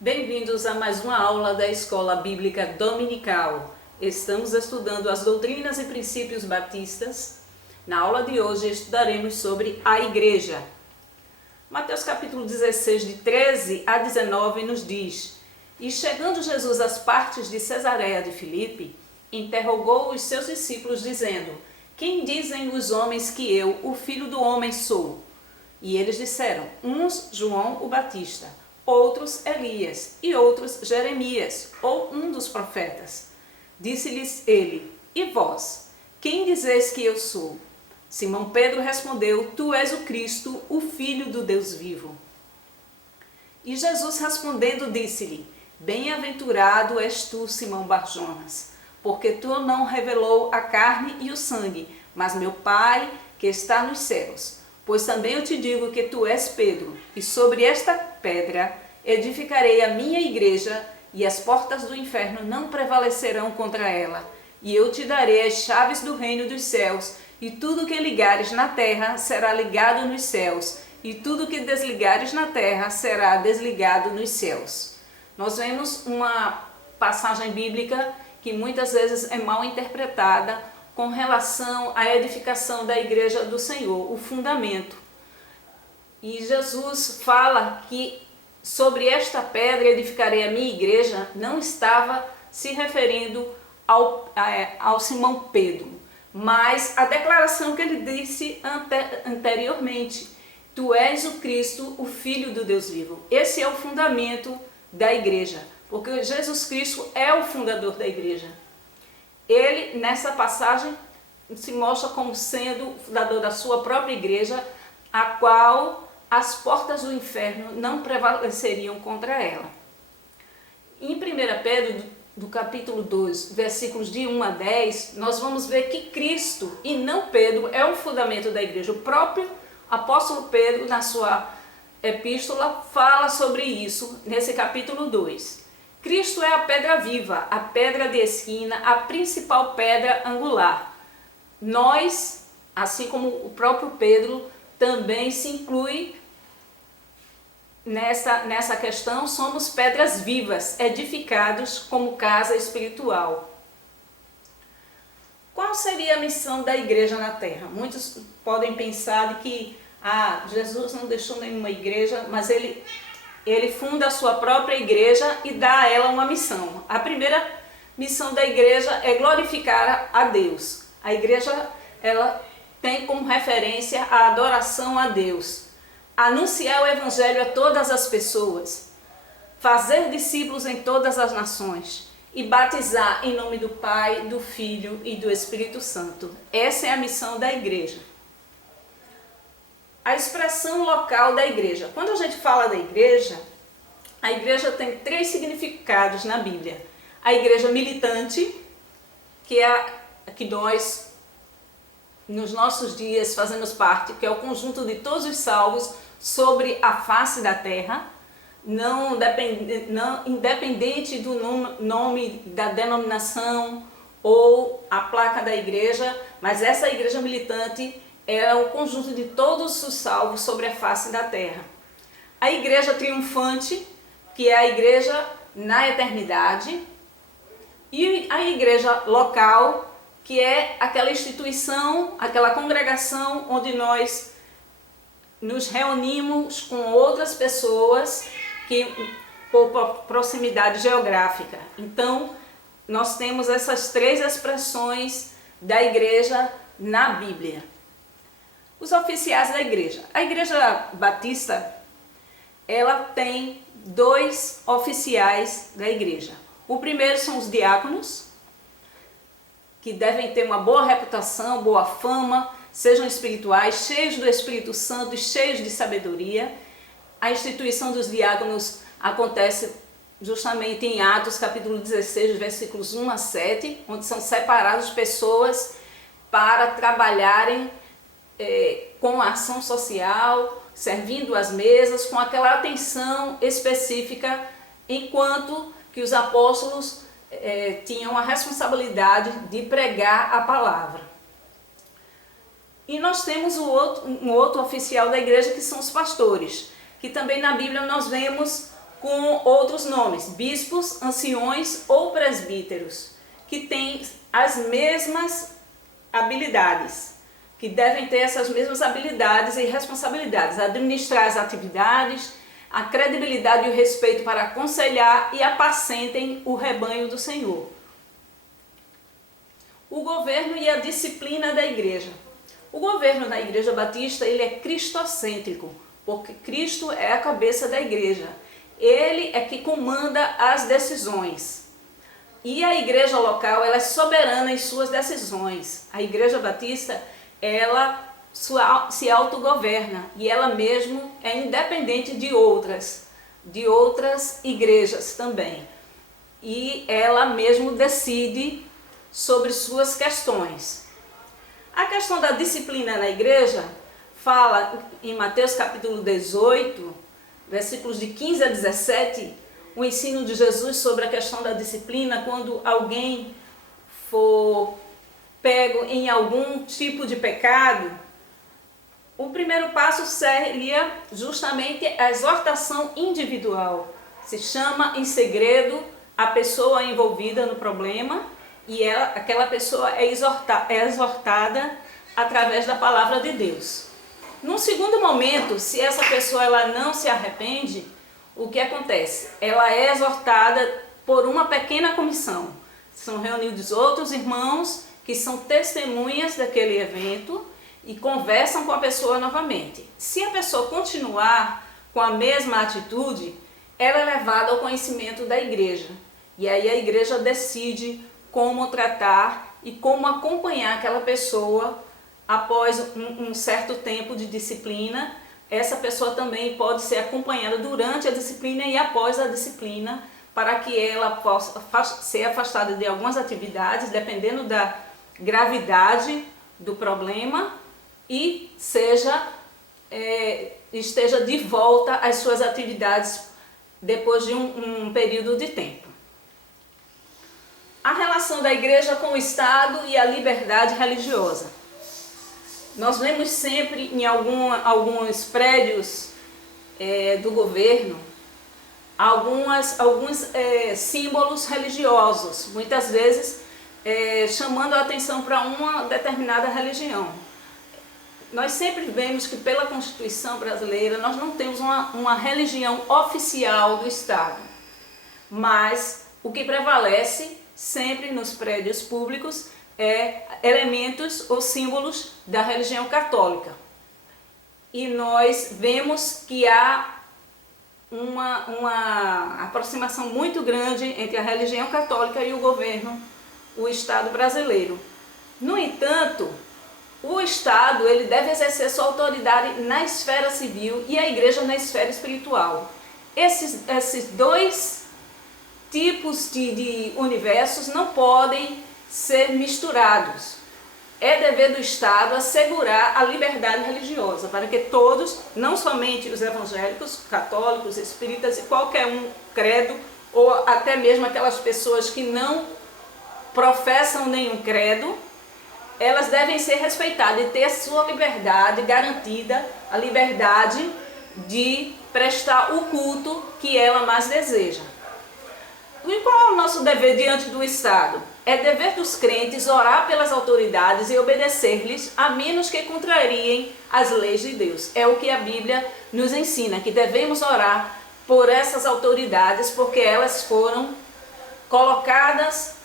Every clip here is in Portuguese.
Bem-vindos a mais uma aula da Escola Bíblica Dominical. Estamos estudando as doutrinas e princípios batistas. Na aula de hoje estudaremos sobre a Igreja. Mateus capítulo 16, de 13 a 19, nos diz: E chegando Jesus às partes de Cesareia de Filipe, interrogou os seus discípulos, dizendo: Quem dizem os homens que eu, o Filho do Homem, sou? E eles disseram: uns João o Batista, outros Elias, e outros Jeremias, ou um dos profetas. Disse-lhes ele: E vós, quem dizeis que eu sou? Simão Pedro respondeu: Tu és o Cristo, o Filho do Deus vivo. E Jesus respondendo disse-lhe: Bem-aventurado és tu, Simão Barjonas, porque tu não revelou a carne e o sangue, mas meu Pai que está nos céus. Pois também eu te digo que tu és Pedro, e sobre esta pedra edificarei a minha igreja, e as portas do inferno não prevalecerão contra ela. E eu te darei as chaves do reino dos céus, e tudo que ligares na terra será ligado nos céus, e tudo que desligares na terra será desligado nos céus. Nós vemos uma passagem bíblica que muitas vezes é mal interpretada com relação à edificação da igreja do Senhor, o fundamento. E Jesus fala que sobre esta pedra edificarei a minha igreja, não estava se referindo ao Simão Pedro, mas a declaração que ele disse anteriormente: Tu és o Cristo, o Filho do Deus vivo. Esse é o fundamento da igreja, porque Jesus Cristo é o fundador da igreja. Ele, nessa passagem, se mostra como sendo o fundador da sua própria igreja, a qual as portas do inferno não prevaleceriam contra ela. Em 1 Pedro, do capítulo 2, versículos de 1 a 10, nós vamos ver que Cristo, e não Pedro, é o fundamento da igreja. O próprio apóstolo Pedro, na sua epístola, fala sobre isso, nesse capítulo 2. Cristo é a pedra viva, a pedra de esquina, a principal pedra angular. Nós, assim como o próprio Pedro, também se inclui nessa questão, somos pedras vivas, edificados como casa espiritual. Qual seria a missão da igreja na terra? Muitos podem pensar de que Jesus não deixou nenhuma igreja, mas ele funda a sua própria igreja e dá a ela uma missão. A primeira missão da igreja é glorificar a Deus. A igreja, ela tem como referência a adoração a Deus, anunciar o evangelho a todas as pessoas, fazer discípulos em todas as nações e batizar em nome do Pai, do Filho e do Espírito Santo. Essa é a missão da igreja. A expressão local da igreja. Quando a gente fala da igreja, a igreja tem 3 significados na Bíblia. A igreja militante, que é a que nós, nos nossos dias, fazemos parte, que é o conjunto de todos os salvos sobre a face da terra, independente do nome da denominação ou a placa da igreja, mas essa igreja militante é o conjunto de todos os salvos sobre a face da terra. A igreja triunfante, que é a igreja na eternidade, e a igreja local, que é aquela instituição, aquela congregação onde nós nos reunimos com outras pessoas por proximidade geográfica. Então, nós temos essas 3 expressões da igreja na Bíblia. Os oficiais da igreja. A igreja batista, ela tem 2 oficiais da igreja. O primeiro são os diáconos, que devem ter uma boa reputação, boa fama, sejam espirituais, cheios do Espírito Santo e cheios de sabedoria. A instituição dos diáconos acontece justamente em Atos capítulo 16, versículos 1 a 7, onde são separadas pessoas para trabalharem com a ação social, servindo as mesas, com aquela atenção específica, enquanto que os apóstolos tinham a responsabilidade de pregar a palavra. E nós temos um outro oficial da igreja, que são os pastores, que também na Bíblia nós vemos com outros nomes, bispos, anciões ou presbíteros, que têm as mesmas habilidades, que devem ter essas mesmas habilidades e responsabilidades, administrar as atividades, a credibilidade e o respeito para aconselhar e apacentem o rebanho do Senhor. O governo e a disciplina da igreja. O governo da Igreja Batista, ele é cristocêntrico, porque Cristo é a cabeça da igreja. Ele é que comanda as decisões. E a igreja local, ela é soberana em suas decisões. A Igreja Batista, ela se autogoverna e ela mesmo é independente de outras igrejas também. E ela mesmo decide sobre suas questões. A questão da disciplina na igreja fala em Mateus capítulo 18, versículos de 15 a 17, o ensino de Jesus sobre a questão da disciplina quando alguém for pego em algum tipo de pecado. O primeiro passo seria justamente a exortação individual. Se chama em segredo a pessoa envolvida no problema e aquela pessoa é exortada através da palavra de Deus. Num segundo momento, se essa pessoa ela não se arrepende, o que acontece? Ela é exortada por uma pequena comissão. São reunidos outros irmãos que são testemunhas daquele evento e conversam com a pessoa novamente. Se a pessoa continuar com a mesma atitude, ela é levada ao conhecimento da igreja. E aí a igreja decide como tratar e como acompanhar aquela pessoa após um certo tempo de disciplina. Essa pessoa também pode ser acompanhada durante a disciplina e após a disciplina, para que ela possa ser afastada de algumas atividades, dependendo da gravidade do problema, e esteja de volta às suas atividades depois de um período de tempo. A relação da igreja com o Estado e a liberdade religiosa. Nós vemos sempre em alguns prédios do governo alguns símbolos religiosos, muitas vezes chamando a atenção para uma determinada religião. Nós sempre vemos que pela Constituição brasileira nós não temos uma religião oficial do Estado, mas o que prevalece sempre nos prédios públicos elementos ou símbolos da religião católica. E nós vemos que há uma aproximação muito grande entre a religião católica e o governo, o Estado brasileiro. No entanto, o Estado ele deve exercer sua autoridade na esfera civil e a igreja na esfera espiritual. Esses dois tipos de universos não podem ser misturados. É dever do Estado assegurar a liberdade religiosa para que todos, não somente os evangélicos, católicos, espíritas e qualquer um credo, ou até mesmo aquelas pessoas que não professam nenhum credo, elas devem ser respeitadas e ter a sua liberdade garantida, a liberdade de prestar o culto que ela mais deseja. E qual é o nosso dever diante do Estado? É dever dos crentes orar pelas autoridades e obedecer-lhes, a menos que contrariem as leis de Deus. É o que a Bíblia nos ensina, que devemos orar por essas autoridades, porque elas foram colocadas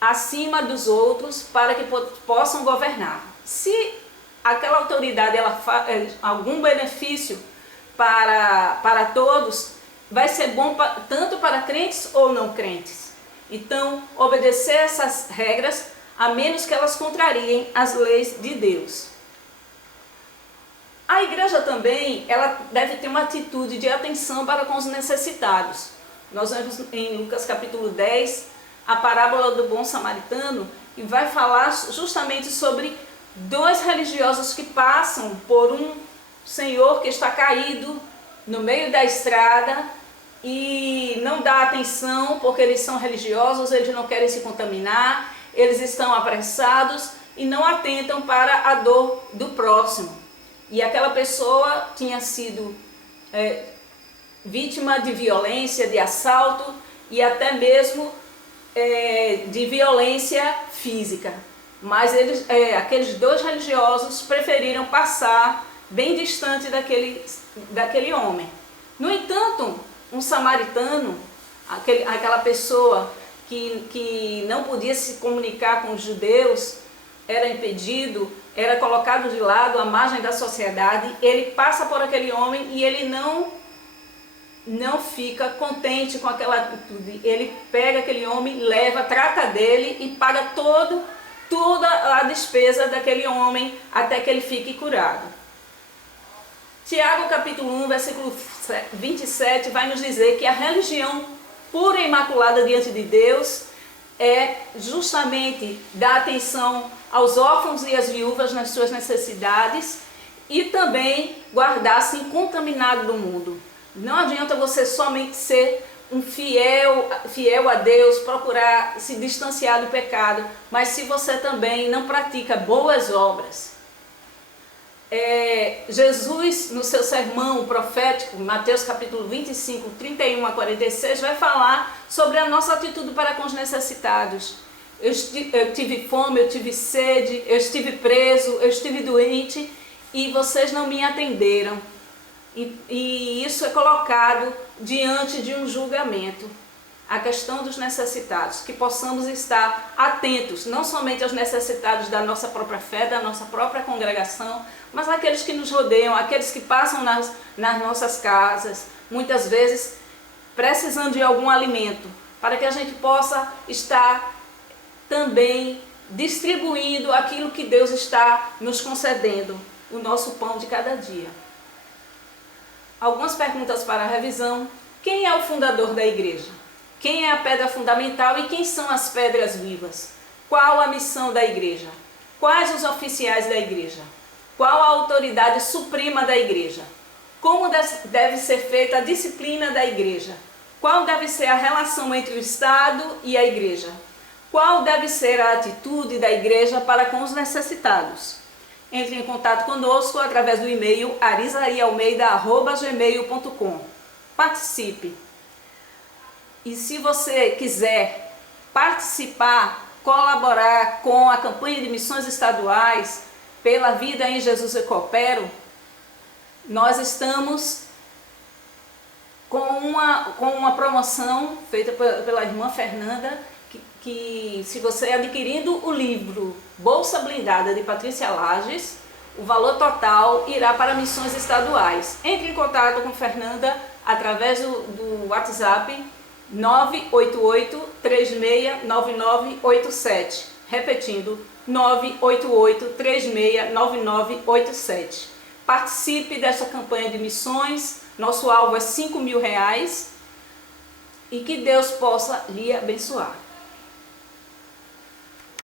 acima dos outros para que possam governar. Se aquela autoridade ela faz algum benefício para todos, vai ser bom tanto para crentes ou não crentes. Então, obedecer essas regras, a menos que elas contrariem as leis de Deus. A igreja também, ela deve ter uma atitude de atenção para com os necessitados. Nós vemos em Lucas capítulo 10, a parábola do bom samaritano, e vai falar justamente sobre dois religiosos que passam por um senhor que está caído no meio da estrada e não dá atenção porque eles são religiosos, eles não querem se contaminar, eles estão apressados e não atentam para a dor do próximo. E aquela pessoa tinha sido vítima de violência, de assalto e até mesmo de violência física. Mas aqueles dois religiosos preferiram passar bem distante daquele homem. No entanto, um samaritano, aquela pessoa que não podia se comunicar com os judeus, era impedido, era colocado de lado, à margem da sociedade, ele passa por aquele homem e ele não fica contente com aquela atitude. Ele pega aquele homem, leva, trata dele e paga toda a despesa daquele homem até que ele fique curado. Tiago capítulo 1, versículo 27 vai nos dizer que a religião pura e imaculada diante de Deus é justamente dar atenção aos órfãos e às viúvas nas suas necessidades e também guardar-se incontaminado do mundo. Não adianta você somente ser um fiel a Deus, procurar se distanciar do pecado, mas se você também não pratica boas obras. Jesus, no seu sermão profético, Mateus capítulo 25, 31 a 46, vai falar sobre a nossa atitude para com os necessitados. Eu tive fome, eu tive sede, eu estive preso, eu estive doente e vocês não me atenderam. E isso é colocado diante de um julgamento. A questão dos necessitados, que possamos estar atentos, não somente aos necessitados da nossa própria fé, da nossa própria congregação, mas aqueles que nos rodeiam, aqueles que passam nas nossas casas, muitas vezes precisando de algum alimento, para que a gente possa estar também distribuindo aquilo que Deus está nos concedendo, o nosso pão de cada dia. Algumas perguntas para a revisão. Quem é o fundador da igreja? Quem é a pedra fundamental e quem são as pedras vivas? Qual a missão da igreja? Quais os oficiais da igreja? Qual a autoridade suprema da igreja? Como deve ser feita a disciplina da igreja? Qual deve ser a relação entre o Estado e a igreja? Qual deve ser a atitude da igreja para com os necessitados? Entre em contato conosco através do e-mail arizarialmeida@gmail.com. Participe! E se você quiser participar, colaborar com a campanha de missões estaduais Pela Vida em Jesus Eu Coopero, nós estamos com uma promoção feita pela irmã Fernanda, que se você adquirindo o livro Bolsa Blindada de Patrícia Lages, o valor total irá para missões estaduais. Entre em contato com Fernanda através do WhatsApp 988-369987. Repetindo, 988-369987. Participe dessa campanha de missões. Nosso alvo é R$5.000 e que Deus possa lhe abençoar.